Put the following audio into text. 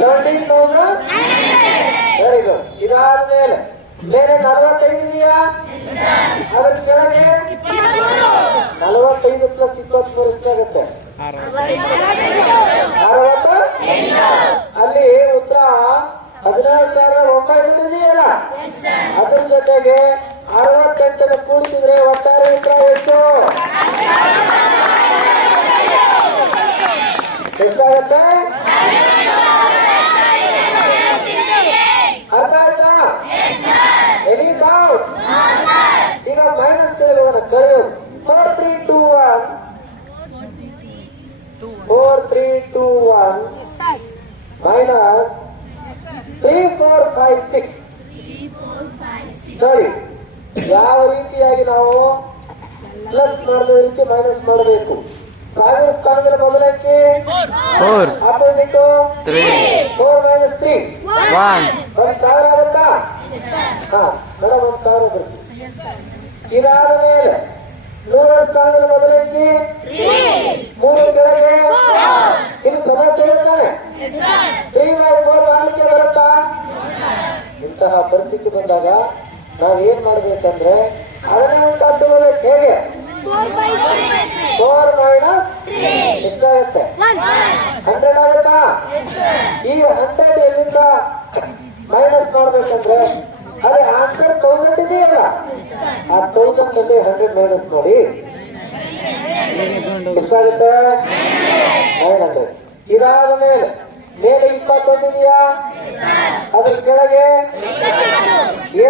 17,000. Very good. ಇದಾದ್ಮೇಲೆ ಬೇರೆ 45 ಇದೆಯಾ? ಅದ್ರ ಕೆಳಗೆ 45 ಪ್ಲಸ್ 23 ಎಷ್ಟಾಗುತ್ತೆ? 60. ಅಲ್ಲಿ ಉತ್ತರ 16,900 ಇದೆಯಲ್ಲ, ಅದ್ರ ಜೊತೆಗೆ 68 ಕೂಡಿಸಿದ್ರೆ ಒಟ್ಟಾರೆ ಉತ್ತರ ಎಷ್ಟು? ಎಷ್ಟಾಗುತ್ತೆ? ಅರ್ಥ ಆಯ್ತಾ? Any doubt? ಈಗ ಮೈನಸ್ ಕಳೆಯೋಣ. ಕಳೆಯೋದು 4321 ಮೈನಸ್ 3456. ಸರಿ, ಯಾವ ರೀತಿಯಾಗಿ ನಾವು ಪ್ಲಸ್ ಮಾಡೋದಕ್ಕೆ ಮೈನಸ್ ಮಾಡಬೇಕು? 1000 ಸ್ಥಾನದಲ್ಲಿ ಮೊದಲಕ್ಕೆ 4 ಆಪೋಸಿಟ್ 3 4 ಮೈನಸ್ 3 1 1,000 ಆಗುತ್ತಾ? ಹಾ, ಮೇಡಮ್ 1,000 ಬರುತ್ತೆ. ಇದಾದ ಮೇಲೆ 100 ಸ್ಥಾನದಲ್ಲಿ ಮೊದಲಕ್ಕೆ 3 ಕೆಳಗೆ ಇದು ಸಮಸ್ಯೆ ಇರುತ್ತಾನೆ. 3/4 ಮಾಡಲಿಕ್ಕೆ ಬರುತ್ತಾ? ಇಂತಹ ಪರಿಸ್ಥಿತಿ ಬಂದಾಗ ನಾವೇನ್ ಮಾಡ್ಬೇಕಂದ್ರೆ ಅದನ್ನೇ ಉಂಟು ತಗೋಬೇಕು. ಹೇಗೆ? 4 ಮೈನಸ್ ಎಷ್ಟಾಗುತ್ತೆ? 100 ಆಗುತ್ತಾ? ಈಗ 100 ಎಲ್ಲಿಂದ ಮೈನಸ್ ಮಾಡ್ಬೇಕಂದ್ರೆ ಅದೇ ಆನ್ಸರ್ 1000 ಇದೆಯಲ್ಲ, ಆ 1000 ನಲ್ಲಿ 100 ಮೈನಸ್ ಮಾಡಿ ಎಷ್ಟಾಗುತ್ತೆ? 900. ಇದಾದ ಮೇಲೆ 21 ಇದೆಯಾ? ಅದ್ರ ಕೆಳಗೆ